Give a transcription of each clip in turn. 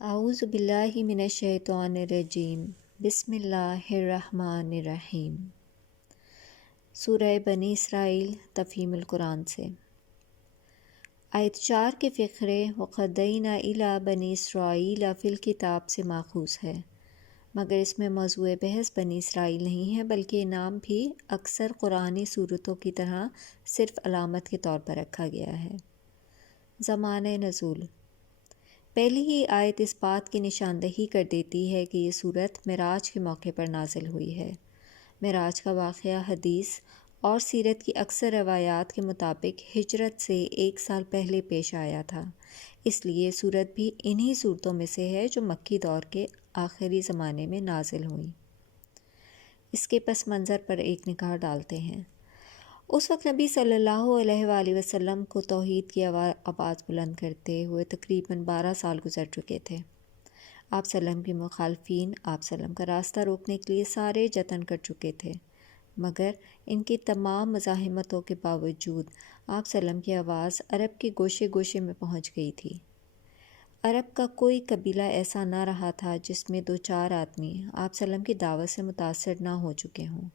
اعوذ باللہ من الشیطان الرجیم بسم اللہ الرحمن الرحیم۔ سورہ بنی اسرائیل تفہیم القرآن سے۔ آیت 4 کے فقرے وَقَضَّيْنَا إِلَىٰ بَنِي إِسْرَائِيلَ فِي الْكِتَاب سے ماخوذ ہے، مگر اس میں موضوع بحث بنی اسرائیل نہیں ہے، بلکہ یہ نام بھی اکثر قرآنی صورتوں کی طرح صرف علامت کے طور پر رکھا گیا ہے۔ زمانہ نزول۔ پہلی ہی آیت اس بات کی نشاندہی کر دیتی ہے کہ یہ سورت معراج کے موقع پر نازل ہوئی ہے۔ معراج کا واقعہ حدیث اور سیرت کی اکثر روایات کے مطابق ہجرت سے 1 سال پہلے پیش آیا تھا، اس لیے یہ سورت بھی انہی صورتوں میں سے ہے جو مکی دور کے آخری زمانے میں نازل ہوئیں۔ اس کے پس منظر پر ایک نگاہ ڈالتے ہیں۔ اس وقت نبی صلی اللہ علیہ وآلہ وسلم کو توحید کی آواز بلند کرتے ہوئے تقریباً 12 سال گزر چکے تھے۔ آپ وسلم کی مخالفین آپ وسلم کا راستہ روکنے کے لیے سارے جتن کر چکے تھے، مگر ان کی تمام مزاحمتوں کے باوجود آپ وسلم کی آواز عرب کے گوشے گوشے میں پہنچ گئی تھی۔ عرب کا کوئی قبیلہ ایسا نہ رہا تھا جس میں 2-4 آدمی آپ وسلم کی دعوت سے متاثر نہ ہو چکے ہوں۔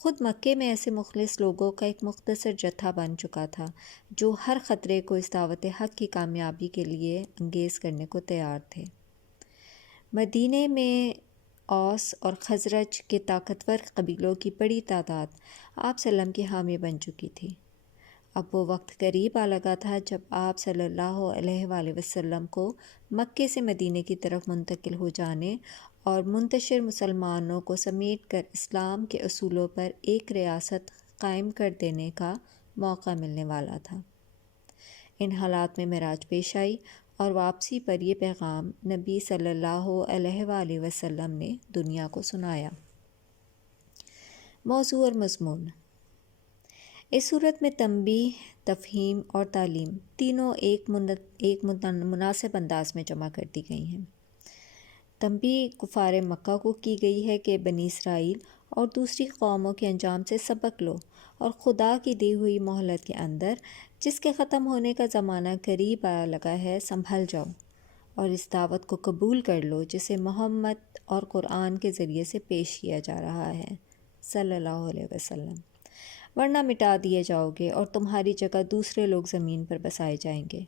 خود مکے میں ایسے مخلص لوگوں کا ایک مختصر جتھا بن چکا تھا جو ہر خطرے کو اس دعوت حق کی کامیابی کے لیے انگیز کرنے کو تیار تھے۔ مدینے میں اوس اور خزرج کے طاقتور قبیلوں کی بڑی تعداد آپ وسلم کی حامی بن چکی تھی۔ اب وہ وقت قریب آ لگا تھا جب آپ صلی اللہ علیہ وآلہ وسلم کو مکے سے مدینے کی طرف منتقل ہو جانے اور منتشر مسلمانوں کو سمیٹ کر اسلام کے اصولوں پر ایک ریاست قائم کر دینے کا موقع ملنے والا تھا۔ ان حالات میں معراج پیش آئی اور واپسی پر یہ پیغام نبی صلی اللہ علیہ وآلہ وسلم نے دنیا کو سنایا۔ موضوع اور مضمون۔ اس صورت میں تنبیہ، تفہیم اور تعلیم تینوں ایک مناسب انداز میں جمع کر دی گئی ہیں۔ تنبیہ کفار مکہ کو کی گئی ہے کہ بنی اسرائیل اور دوسری قوموں کے انجام سے سبق لو اور خدا کی دی ہوئی مہلت کے اندر جس کے ختم ہونے کا زمانہ قریب آ لگا ہے سنبھل جاؤ اور اس دعوت کو قبول کر لو جسے محمد اور قرآن کے ذریعے سے پیش کیا جا رہا ہے صلی اللہ علیہ وسلم، ورنہ مٹا دیے جاؤ گے اور تمہاری جگہ دوسرے لوگ زمین پر بسائے جائیں گے۔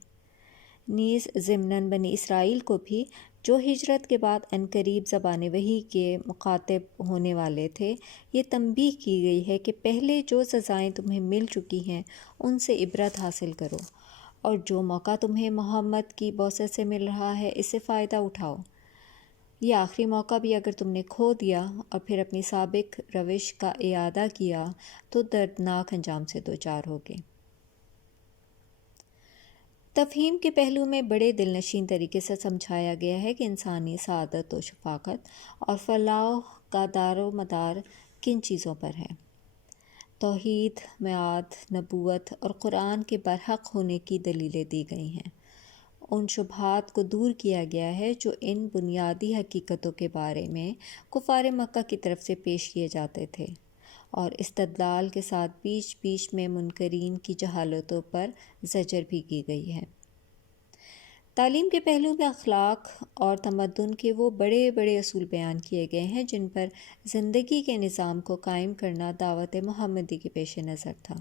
نیز ضمناً بنی اسرائیل کو بھی جو ہجرت کے بعد عنقریب زبان وحی کے مخاطب ہونے والے تھے، یہ تنبیہ کی گئی ہے کہ پہلے جو سزائیں تمہیں مل چکی ہیں ان سے عبرت حاصل کرو، اور جو موقع تمہیں محمد کی بعثت سے مل رہا ہے اس سے فائدہ اٹھاؤ۔ یہ آخری موقع بھی اگر تم نے کھو دیا اور پھر اپنی سابق روش کا اعادہ کیا تو دردناک انجام سے دوچار ہوگے۔ تفہیم کے پہلو میں بڑے دلنشین طریقے سے سمجھایا گیا ہے کہ انسانی سعادت و شفاقت اور فلاح کا دار و مدار کن چیزوں پر ہے۔ توحید، میعاد، نبوت اور قرآن کے برحق ہونے کی دلیلیں دی گئی ہیں۔ ان شبہات کو دور کیا گیا ہے جو ان بنیادی حقیقتوں کے بارے میں کفار مکہ کی طرف سے پیش کیے جاتے تھے، اور استدلال کے ساتھ بیچ بیچ میں منکرین کی جہالتوں پر زجر بھی کی گئی ہے۔ تعلیم کے پہلو میں اخلاق اور تمدن کے وہ بڑے بڑے اصول بیان کیے گئے ہیں جن پر زندگی کے نظام کو قائم کرنا دعوت محمدی کے پیش نظر تھا۔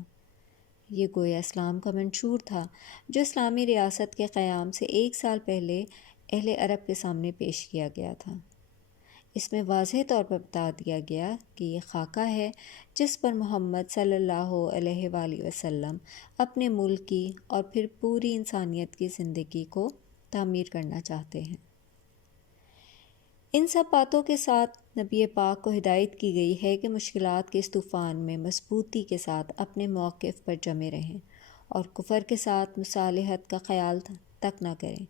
یہ گویا اسلام کا منشور تھا جو اسلامی ریاست کے قیام سے 1 سال پہلے اہل عرب کے سامنے پیش کیا گیا تھا۔ اس میں واضح طور پر بتا دیا گیا کہ یہ خاکہ ہے جس پر محمد صلی اللہ علیہ وآلہ وسلم اپنے ملک کی اور پھر پوری انسانیت کی زندگی کو تعمیر کرنا چاہتے ہیں۔ ان سب باتوں کے ساتھ نبی پاک کو ہدایت کی گئی ہے کہ مشکلات کے اس طوفان میں مضبوطی کے ساتھ اپنے موقف پر جمے رہیں اور کفر کے ساتھ مصالحت کا خیال تک نہ کریں۔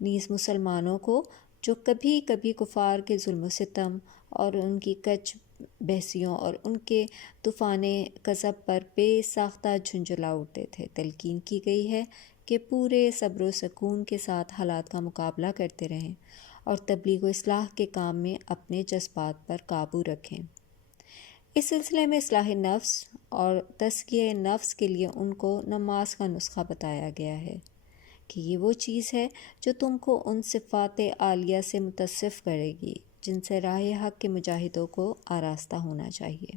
نیز مسلمانوں کو جو کبھی کبھی کفار کے ظلم و ستم اور ان کی کچ بحثیوں اور ان کے طوفان کذب پر بے ساختہ جھنجھلا اٹھتے تھے، تلقین کی گئی ہے کہ پورے صبر و سکون کے ساتھ حالات کا مقابلہ کرتے رہیں اور تبلیغ و اصلاح کے کام میں اپنے جذبات پر قابو رکھیں۔ اس سلسلے میں اصلاح نفس اور تزکیہ نفس کے لیے ان کو نماز کا نسخہ بتایا گیا ہے کہ یہ وہ چیز ہے جو تم کو ان صفات عالیہ سے متصف کرے گی جن سے راہ حق کے مجاہدوں کو آراستہ ہونا چاہیے۔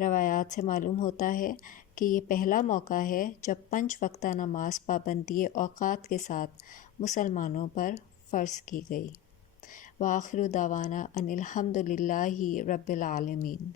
روایات سے معلوم ہوتا ہے کہ یہ پہلا موقع ہے جب 5 وقتہ نماز پابندی اوقات کے ساتھ مسلمانوں پر فرض کی گئی۔ وآخر دعوانا ان الحمد للہ رب العالمین۔